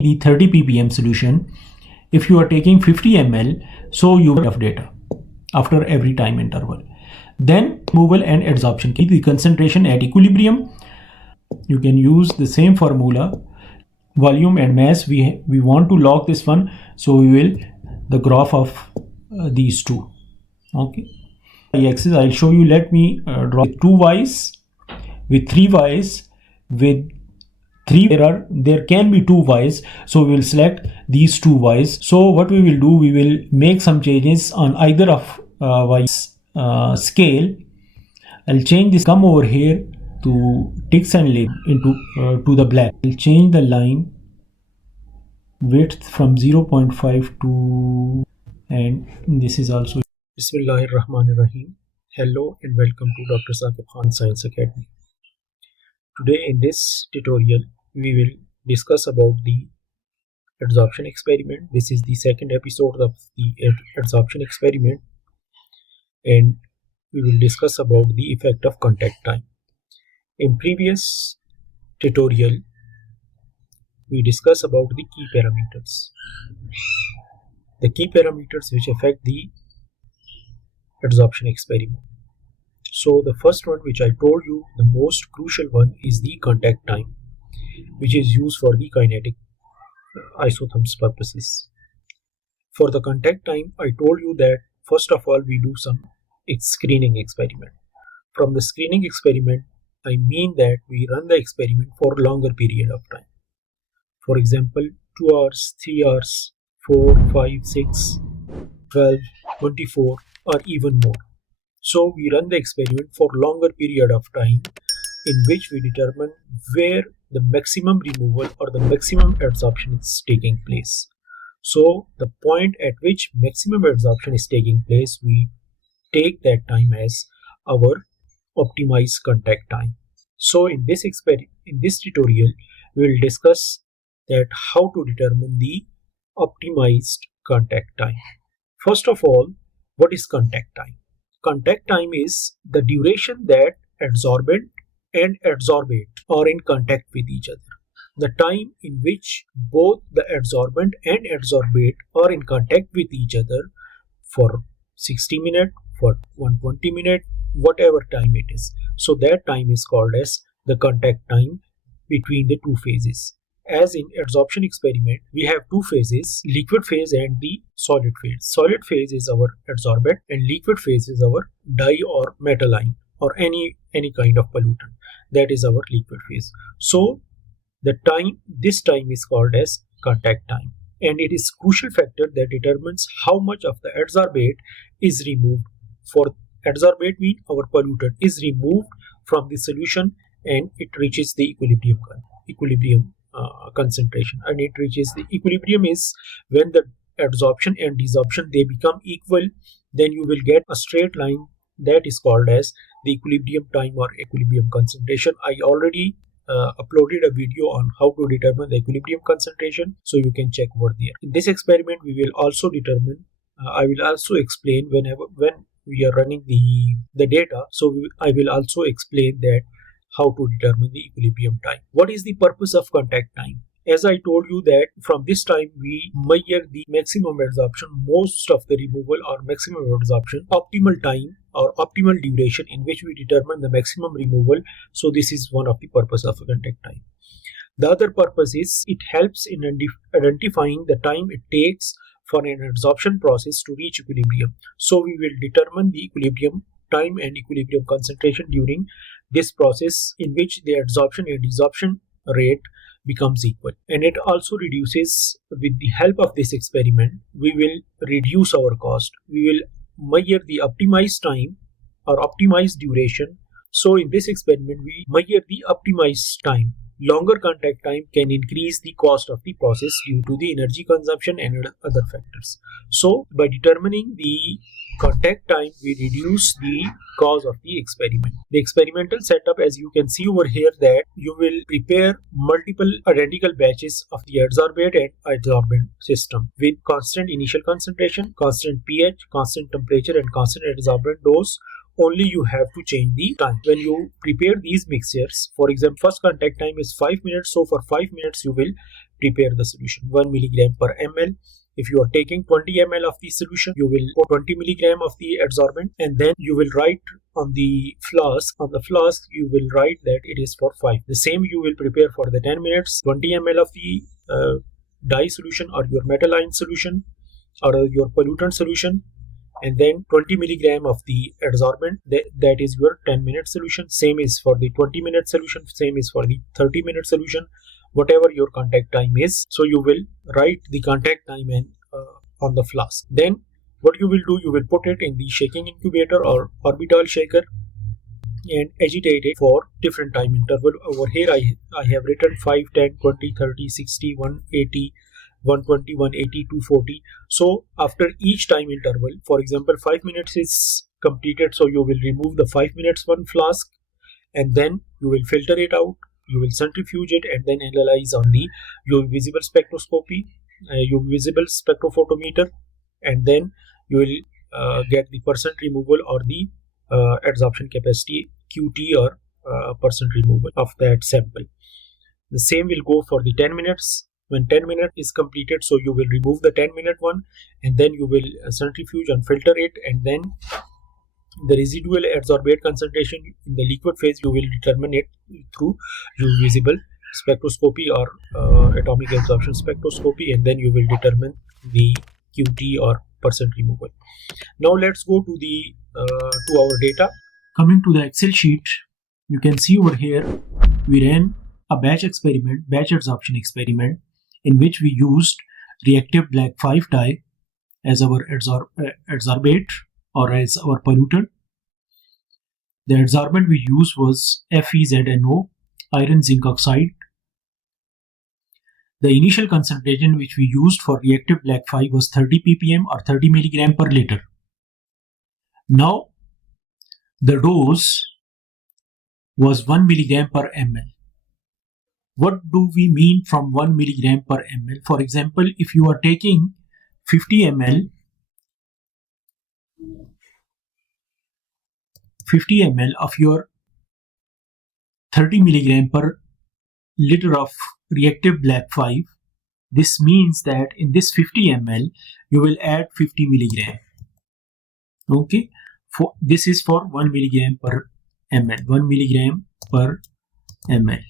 the 30 ppm solution, if you are taking 50 ml, so you have data after every time interval. Then removal and adsorption, the concentration at equilibrium. You can use the same formula, volume and mass. We want to log this one, so we will the graph of these two. Okay, axis I'll show you. Let me draw 2 y's with 3 y's with 3. There can be 2 y's, so we will select these 2 y's. So what we will do, we will make some changes on either of y's scale. I'll change this, come over here to ticks and label into to the black. I'll change the line width from 0.5 to, and this is also. Bismillahirrahmanirrahim. Hello and welcome to Dr. Saqib Khan Science Academy. Today in this tutorial we will discuss about the adsorption experiment. This is the second episode of the adsorption experiment, and we will discuss about the effect of contact time. In previous tutorial we discussed about the key parameters. The key parameters which affect the adsorption experiment. So the first one, which I told you, the most crucial one, is the contact time, which is used for the kinetic isotherms purposes. For the contact time, I told you that first of all we do some screening experiment. From the screening experiment, I mean that we run the experiment for a longer period of time. For example, 2 hours, 3 hours, 4, 5, 6, 12, 24 or even more. So we run the experiment for longer period of time, in which we determine where the maximum removal or the maximum adsorption is taking place. So the point at which maximum adsorption is taking place, we take that time as our optimized contact time. So in this tutorial we will discuss that how to determine the optimized contact time. First of all, what is contact time? Contact time is the duration that adsorbent and adsorbate are in contact with each other. The time in which both the adsorbent and adsorbate are in contact with each other for 60 minutes, for 120 minutes, whatever time it is. So that time is called as the contact time between the two phases. As in adsorption experiment, we have two phases, liquid phase and the solid phase. Solid phase is our adsorbent and liquid phase is our dye or metal ion or any kind of pollutant. That is our liquid phase. So this time is called as contact time, and it is crucial factor that determines how much of the adsorbate is removed. For adsorbate mean our pollutant is removed from the solution and it reaches the equilibrium concentration, and it reaches the equilibrium is when the adsorption and desorption they become equal. Then you will get a straight line that is called as the equilibrium time or equilibrium concentration. I already uploaded a video on how to determine the equilibrium concentration, so you can check over there. In this experiment we will also determine, I will also explain when we are running the data, so I will also explain that how to determine the equilibrium time. What is the purpose of contact time? As I told you that from this time we measure the maximum adsorption, most of the removal or maximum adsorption, optimal time or optimal duration in which we determine the maximum removal. So this is one of the purpose of contact time. The other purpose is it helps in identifying the time it takes for an adsorption process to reach equilibrium. So we will determine the equilibrium time and equilibrium concentration during this process, in which the adsorption and desorption rate becomes equal. And it also reduces, with the help of this experiment, we will reduce our cost. We will measure the optimized time or optimized duration. So in this experiment we measure the optimized time. Longer contact time can increase the cost of the process due to the energy consumption and other factors. So by determining the contact time, we reduce the cost of the experiment. The experimental setup, as you can see over here, that you will prepare multiple identical batches of the adsorbate and adsorbent system with constant initial concentration, constant pH, constant temperature and constant adsorbent dose only you have to change the time. When you prepare these mixtures, for example, first contact time is 5 minutes, so for 5 minutes you will prepare the solution 1 milligram per ml. If you are taking 20 ml of the solution, you will put 20 milligram of the adsorbent, and then you will write on the flask. On the flask, you will write that it is for 5. The same you will prepare for the 10 minutes, 20 ml of the dye solution or your metalline solution or your pollutant solution, and then 20 milligram of the adsorbent. That is your 10-minute solution. Same is for the 20-minute solution. Same is for the 30-minute solution. Whatever your contact time is, so you will write the contact time on the flask. Then what you will do, you will put it in the shaking incubator or orbital shaker and agitate it for different time interval. Over here I have written 5, 10, 20, 30, 60, 180, 120, 180, 240. So after each time interval, for example 5 minutes is completed, so you will remove the 5 minutes one flask, and then you will filter it out. You will centrifuge it and then analyze on the UV visible spectroscopy, UV visible spectrophotometer, and then you will get the percent removal or the adsorption capacity QT or percent removal of that sample. The same will go for the 10 minutes. When 10 minutes is completed, so you will remove the 10-minute one, and then you will centrifuge and filter it, and then the residual adsorbate concentration in the liquid phase you will determine it through UV visible spectroscopy or atomic absorption spectroscopy, and then you will determine the QT or percent removal. Now let's go to the to our data. Coming to the Excel sheet, you can see over here we ran a batch adsorption experiment, in which we used reactive black 5 dye as our adsorbate or as our pollutant. The adsorbent we used was FeZNO, iron zinc oxide. The initial concentration which we used for reactive black 5 was 30 ppm or 30 milligram per liter. Now the dose was 1 milligram per ml. What do we mean from 1 milligram per ml? For example, if you are taking 50 ml of your 30 milligram per liter of reactive black 5, this means that in this 50 ml you will add 50 milligram. Okay, this is for 1 milligram per ml. 1 milligram per ml.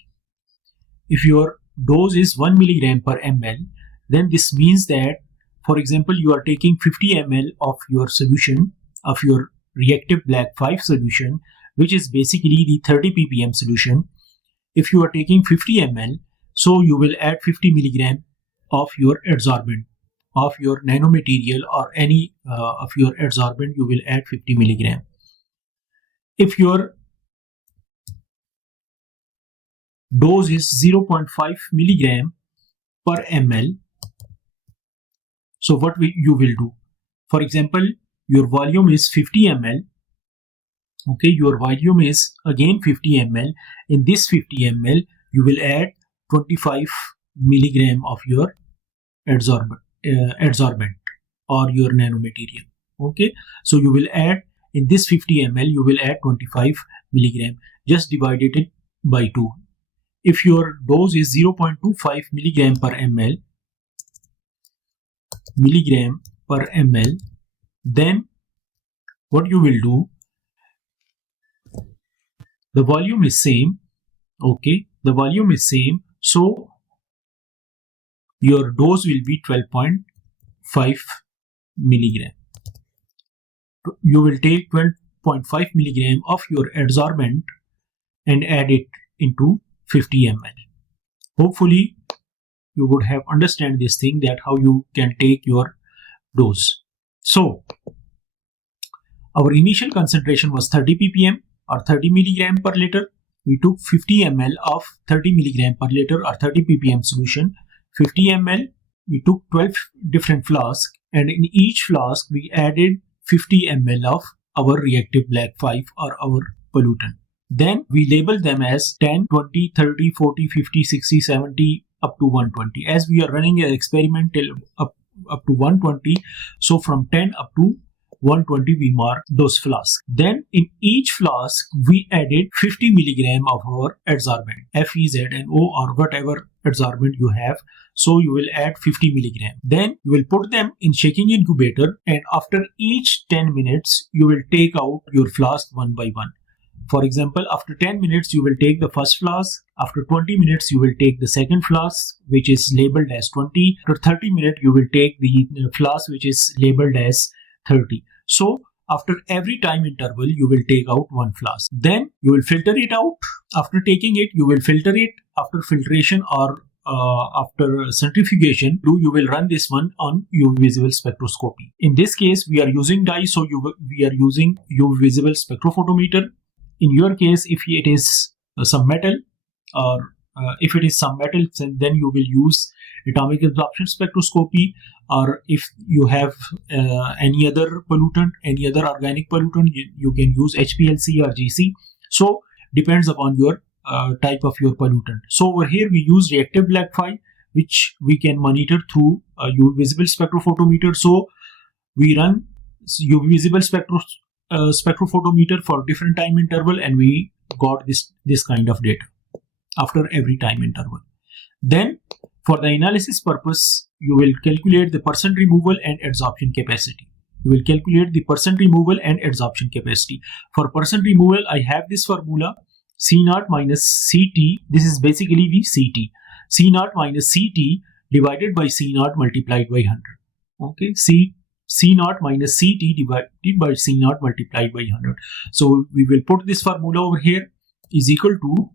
If your dose is 1 milligram per ml, then this means that, for example, you are taking 50 ml of your solution, of your reactive black 5 solution, which is basically the 30 ppm solution. If you are taking 50 ml, so you will add 50 milligram of your adsorbent, of your nanomaterial or any of your adsorbent, you will add 50 milligram. If your dose is 0.5 milligram per ml, so what you will do, for example, your volume is 50 ml. Okay, your volume is again 50 ml. In this 50 ml, you will add 25 milligram of your adsorbent or your nanomaterial. Okay, so you will add, in this 50 ml, you will add 25 milligram. Just divide it by 2. If your dose is 0.25 milligram per ml, then what you will do, the volume is same. Okay, the volume is same, so your dose will be 12.5 milligram. You will take 12.5 milligram of your adsorbent and add it into 50 ml. Hopefully you would have understand this thing, that how you can take your dose. So our initial concentration was 30 ppm or 30 milligram per liter. We took 50 ml of 30 milligram per liter or 30 ppm solution. 50 ml, we took 12 different flasks, and in each flask we added 50 ml of our reactive black 5 or our pollutant. Then we label them as 10, 20, 30, 40, 50, 60, 70 up to 120. As we are running an experiment till up to 120, so from 10 up to 120 we mark those flasks. Then in each flask we added 50 milligram of our adsorbent, FeZNO or whatever adsorbent you have. So you will add 50 milligram. Then you will put them in shaking incubator, and after each 10 minutes you will take out your flask one by one. For example, after 10 minutes you will take the first flask, after 20 minutes you will take the second flask which is labeled as 20, after 30 minutes you will take the flask which is labeled as 30. So after every time interval you will take out one flask. Then you will filter it out. After taking it you will filter it. After filtration or after centrifugation, you will run this one on UV visible spectroscopy. In this case we are using dye, so we are using UV visible spectrophotometer. In your case, if it is some metal, or if it is some metal, then you will use atomic absorption spectroscopy, or if you have any other pollutant, any other organic pollutant, you can use HPLC or GC. So depends upon your type of your pollutant. So over here we use reactive black phi, which we can monitor through UV visible spectrophotometer. So we run UV visible spectrophotometer for different time interval, and we got this kind of data after every time interval. Then for the analysis purpose you will calculate the percent removal and adsorption capacity. You will calculate the percent removal and adsorption capacity. For percent removal I have this formula, C0 minus CT. This is basically the CT. C0 minus CT divided by C0 multiplied by 100. Okay, C0 minus CT divided by C0 multiplied by 100. So we will put this formula over here is equal to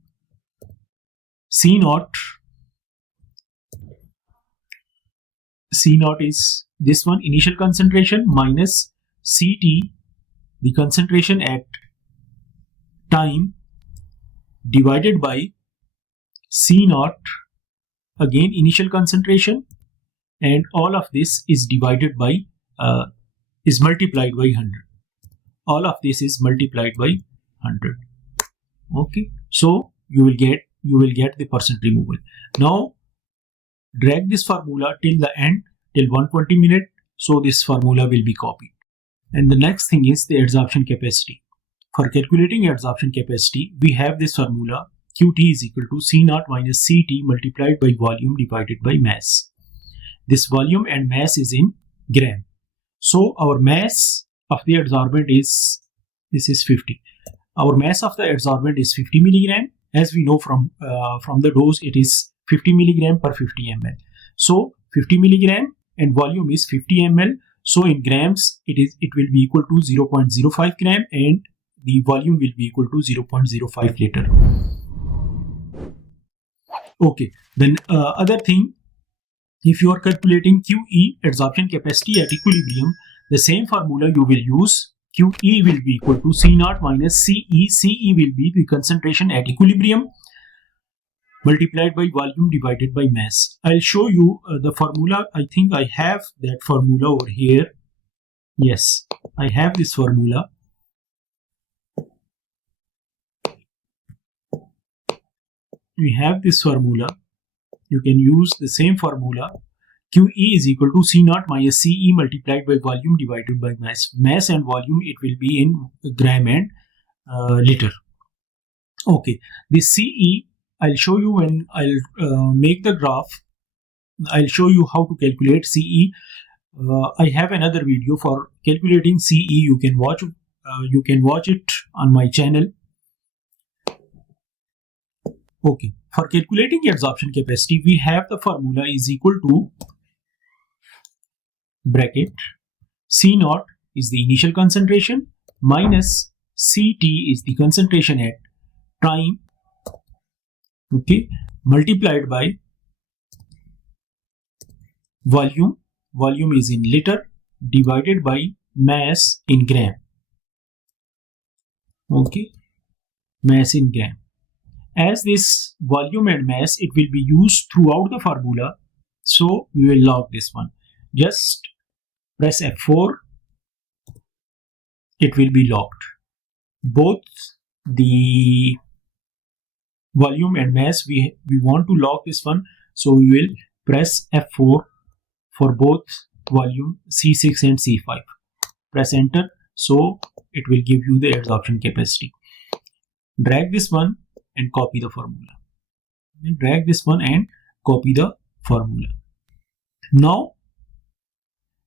C0. C0 is this one, initial concentration, minus CT, the concentration at time, divided by C0, again initial concentration, and all of this is divided by is multiplied by 100. All of this is multiplied by 100. Okay, so you will get the percent removal. Now drag this formula till the end, till 120 minutes, so this formula will be copied. And the next thing is the adsorption capacity. For calculating adsorption capacity, we have this formula, Qt is equal to C0 minus Ct multiplied by volume divided by mass. This volume and mass is in gram. So our mass of the adsorbent is, this is 50. Our mass of the adsorbent is 50 milligram. As we know from the dose, it is 50 milligram per 50 ml. So 50 milligram and volume is 50 ml. So in grams, it will be equal to 0.05 gram, and the volume will be equal to 0.05 liter. Okay, then other thing, if you are calculating QE, adsorption capacity at equilibrium, the same formula you will use. QE will be equal to C0 minus CE. CE will be the concentration at equilibrium multiplied by volume divided by mass. I'll show you the formula. I think I have that formula over here. Yes, I have this formula. We have this formula. You can use the same formula. QE is equal to C0 minus CE multiplied by volume divided by mass. Mass and volume, it will be in gram and liter. Okay, this CE, I'll show you when I'll make the graph. I'll show you how to calculate CE. I have another video for calculating CE. You can watch it on my channel. Okay, for calculating adsorption capacity, we have the formula is equal to bracket C0 is the initial concentration minus Ct is the concentration at time, okay, multiplied by volume. Volume is in liter divided by mass in gram. Okay, mass in gram. As this volume and mass, it will be used throughout the formula, so we will log this one. Just press F4, it will be logged. Both the volume and mass, we want to log this one, so we will press F4 for both volume C6 and C5. press enter, so it will give you the adsorption capacity. Drag this one and copy the formula. Drag this one and copy the formula. Now,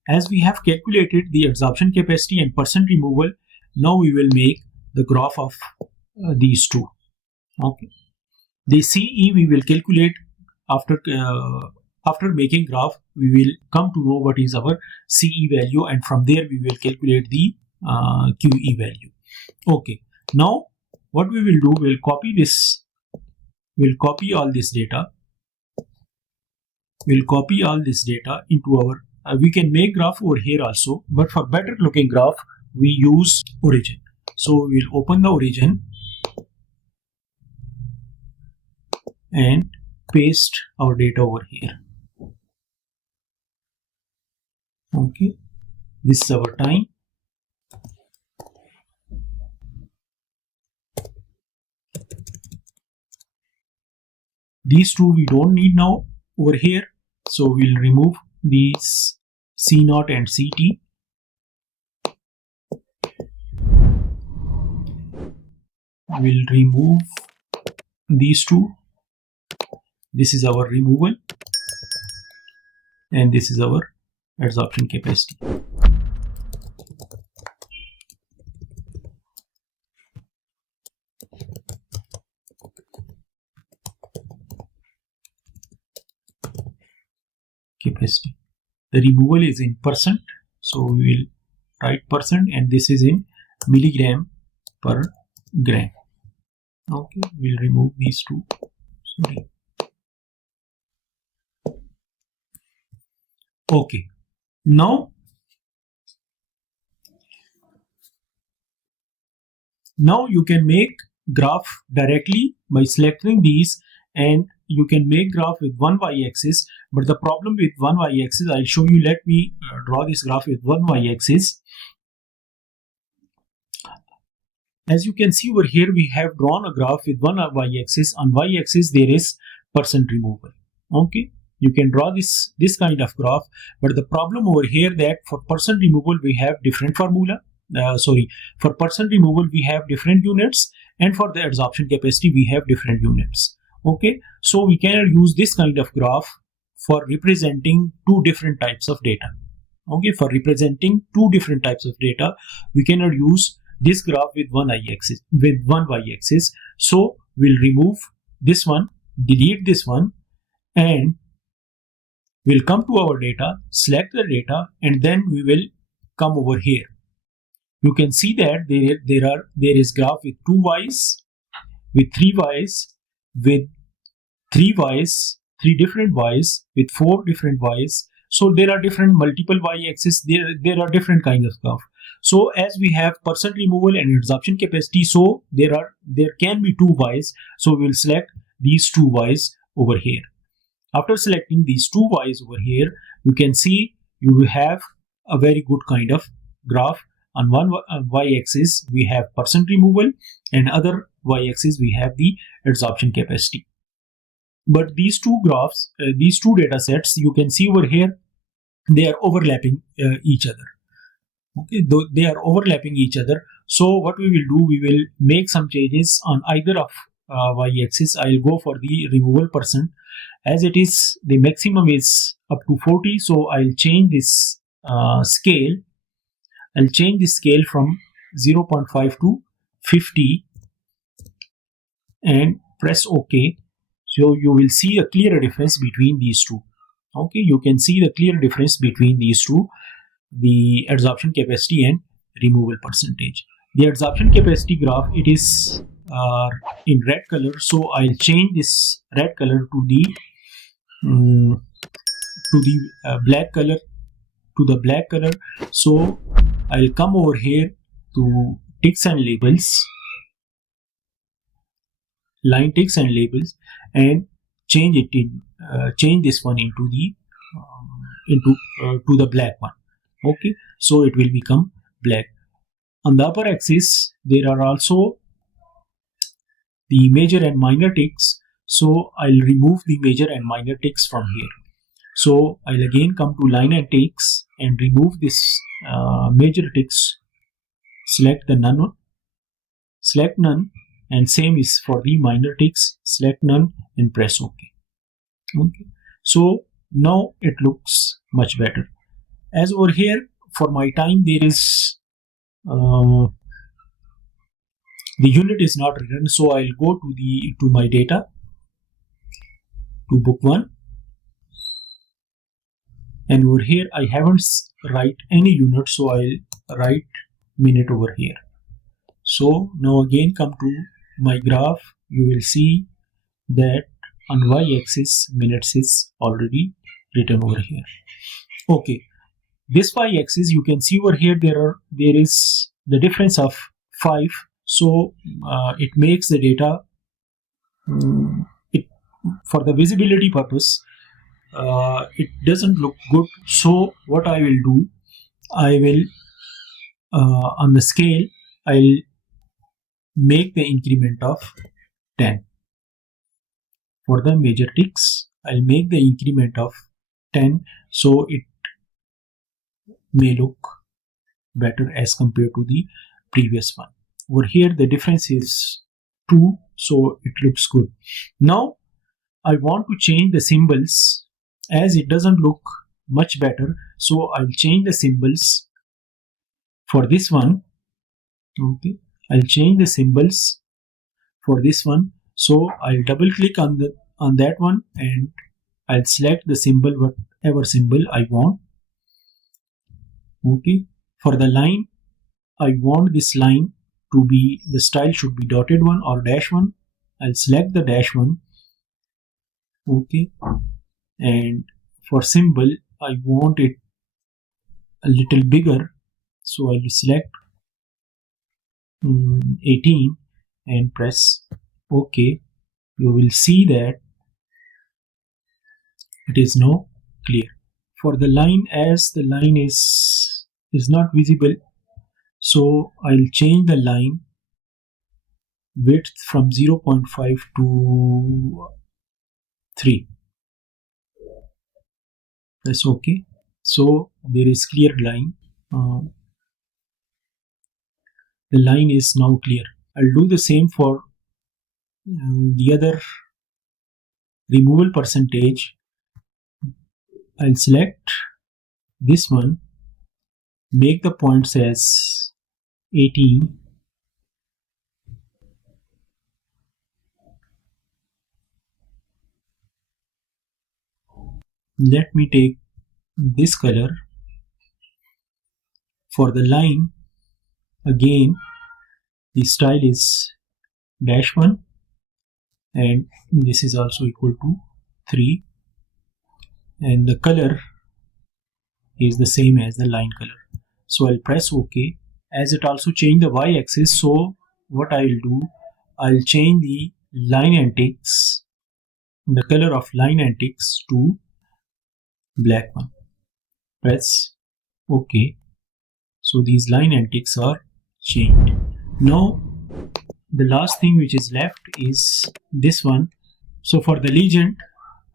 as we have calculated the adsorption capacity and percent removal, now we will make the graph of these two. Okay, the CE we will calculate after making graph. We will come to know what is our CE value, and from there we will calculate the QE value. Okay, now what we will do, we'll copy this. We'll copy all this data. We'll copy all this data into our. We can make graph over here also, but for better looking graph, we use origin. So we'll open the origin and paste our data over here. Okay, this is our time. These two we don't need now over here, so we'll remove these C0 and CT. We'll remove these two. This is our removal, and this is our adsorption capacity. Capacity. The removal is in percent, so we will write percent, and this is in milligram per gram. Okay, we'll remove these two. Sorry. Okay, now you can make graph directly by selecting these, and you can make graph with one y-axis. But the problem with one y-axis, I'll show you. Let me draw this graph with one y-axis. As you can see over here, we have drawn a graph with one y-axis. On y-axis there is percent removal. Okay, you can draw this kind of graph, but the problem over here that for percent removal we have different formula. For percent removal we have different units, and for the adsorption capacity we have different units. Okay, so we cannot use this kind of graph for representing two different types of data. Okay, for representing two different types of data, we cannot use this graph with one y-axis. So we'll remove this one, delete this one, and we'll come to our data, select the data, and then we will come over here. You can see that there is graph with two y's, with three y's, with three y's, three different y's, with four different y's. So there are different multiple y-axis. There are different kinds of graph. So as we have percent removal and adsorption capacity, so there can be two y's. So we will select these two y's over here. After selecting these two y's over here, you can see you will have a very good kind of graph. On one y-axis we have percent removal, and other y-axis we have the adsorption capacity. But these two graphs, these two data sets, you can see over here, they are overlapping each other. Okay, they are overlapping each other. So what we will do, we will make some changes on either of y-axis. I will go for the removal percent. As it is, the maximum is up to 40. So I'll change this scale. I'll change the scale from 0.5 to 50 and press OK. So you will see a clear difference between these two. Okay, you can see the clear difference between these two, the adsorption capacity and removal percentage. The adsorption capacity graph, it is in red color, so I'll change this red color to the black color. So I'll come over here to ticks and labels, line ticks and labels, and change this one into the black one. Okay, so it will become black. On the upper axis there are also the major and minor ticks, so I'll remove the major and minor ticks from here. So I'll again come to line and ticks and remove this major ticks, select none, and same is for the minor ticks, select none and press OK. Okay, so now it looks much better. As over here, for my time, there is the unit is not written, so I'll go to my data, to book 1, and over here I haven't write any unit, so I'll write minute over here. So now again come to my graph, you will see that on y-axis minutes is already written over here. Okay, this y-axis you can see over here there is the difference of 5, so it makes the data for the visibility purpose it doesn't look good. So what I will do, I will on the scale I'll make the increment of 10. For the major ticks, I'll make the increment of 10, so it may look better as compared to the previous one. Over here the difference is 2, so it looks good. Now I want to change the symbols, as it doesn't look much better, so I'll change the symbols for this one. Okay, I'll change the symbols for this one, so I'll double click on that one and I'll select the symbol, whatever symbol I want. Okay, for the line, I want this line to be, the style should be dotted one or dash one. I'll select the dash one. Okay, and for symbol I want it a little bigger, so I will select 18 and press OK. You will see that it is now clear. For the line, as the line is not visible, so I'll change the line width from 0.5 to 3. Press OK. So there is clear line. The line is now clear. I'll do the same for the other removal percentage. I'll select this one, make the points as 18. Let me take this color. For the line, again the style is -1 and this is also equal to 3, and the color is the same as the line color. So I'll press OK. As it also changed the y-axis, so what I'll do, I'll change the line antics, the color of line antics to black one. Press OK. So these line antics are changed. Now the last thing which is left is this one. So for the legend,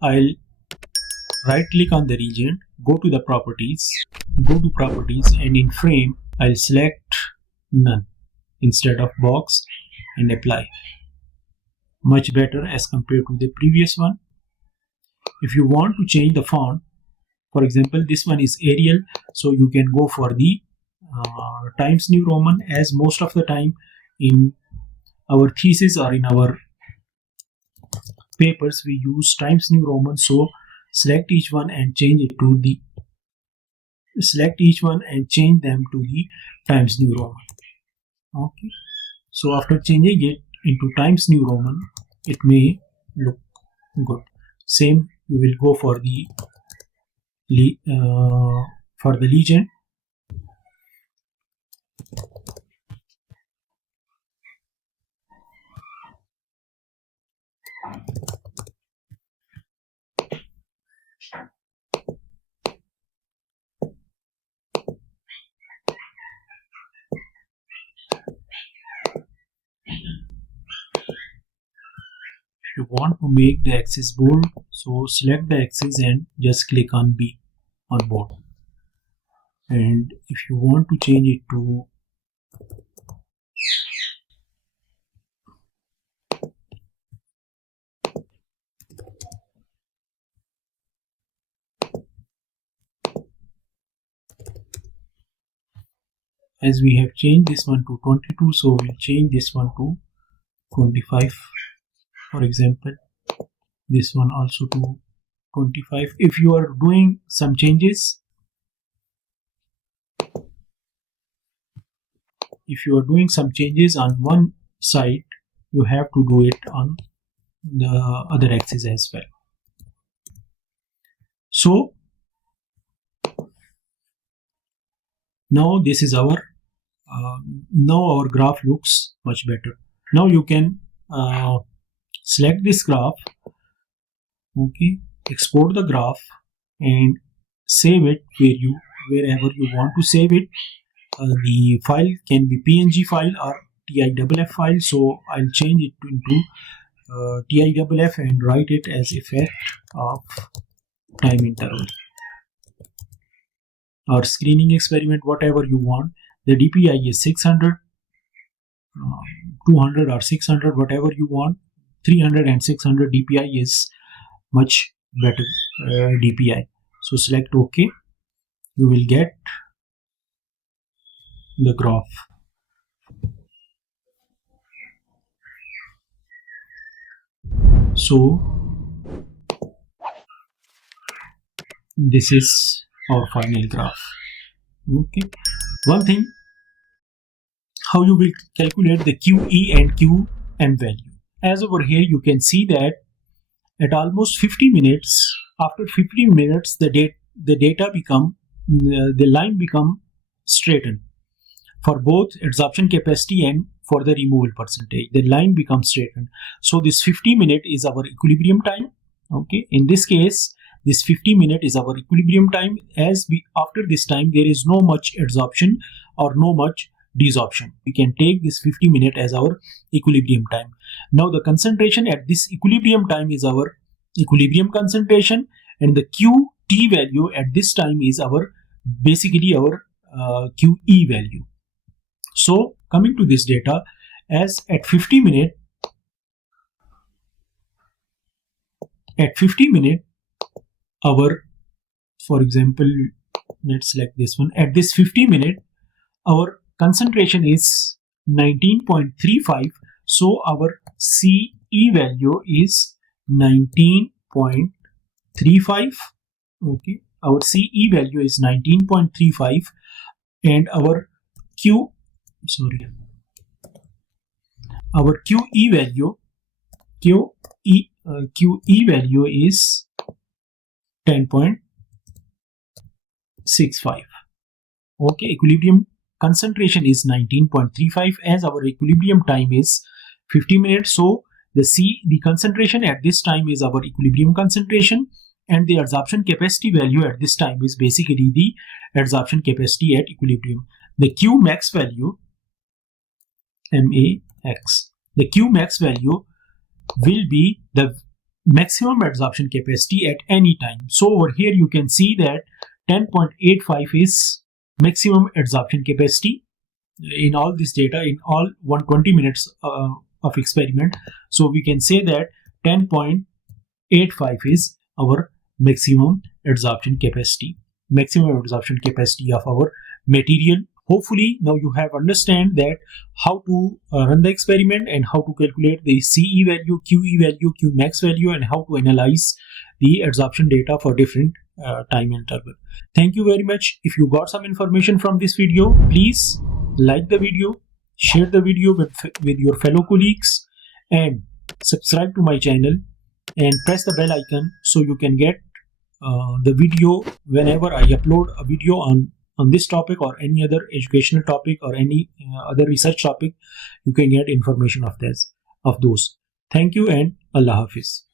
I'll right click on the region, go to the properties, and in frame I'll select none instead of box and apply. Much better as compared to the previous one. If you want to change the font, for example this one is Arial, so you can go for the Times New Roman, as most of the time in our thesis or in our papers we use Times New Roman. So select each one and change it to the them to the Times New Roman. Okay, so after changing it into Times New Roman, it may look good. Same you will go for the legend. If you want to make the axis bold, so select the axis and just click on B on bold. And if you want to change it to as we have changed this one to 22, so we'll change this one to 25, for example, this one also to 25. If you are doing some changes, on one side, you have to do it on the other axis as well. So now this is our now our graph looks much better. Now you can select this graph, okay, export the graph and save it wherever you want to save it. The file can be PNG file or TIFF file, so I'll change it into TIFF and write it as effect of time interval or screening experiment, whatever you want. The DPI is 600, 200 or 600, whatever you want. 300 and 600 DPI is much better DPI. So select OK. You will get the graph. So this is our final graph. Okay. One thing, how you will calculate the QE and QM value. As over here, you can see that at almost 50 minutes, after 50 minutes, the line become straightened for both adsorption capacity and for the removal percentage. The line becomes straightened. So this 50 minute is our equilibrium time. Okay. In this case, this 50 minute is our equilibrium time. After this time, there is no much adsorption or no much desorption. We can take this 50 minute as our equilibrium time. Now the concentration at this equilibrium time is our equilibrium concentration, and the QT value at this time is basically our QE value. So coming to this data, as at 50 minute, for example, let's select this one. At this 50 minute, our concentration is 19.35. So our CE value is 19.35. Okay, our CE value is 19.35, and our QE value is 10.65. Okay, equilibrium concentration is 19.35 as our equilibrium time is 50 minutes. So the concentration at this time is our equilibrium concentration, and the adsorption capacity value at this time is basically the adsorption capacity at equilibrium. The Q max value, MAX, the Q max value will be the maximum adsorption capacity at any time. So over here you can see that 10.85 is maximum adsorption capacity in all this data, in all 120 minutes of experiment. So we can say that 10.85 is our maximum adsorption capacity of our material. Hopefully now you have understand that how to run the experiment and how to calculate the CE value, QE value, Q max value, and how to analyze the adsorption data for different time interval. Thank you very much. If you got some information from this video, please like the video, share the video with your fellow colleagues, and subscribe to my channel and press the bell icon so you can get the video whenever I upload a video on this topic or any other educational topic or any other research topic. You can get information of those. Thank you and Allah Hafiz.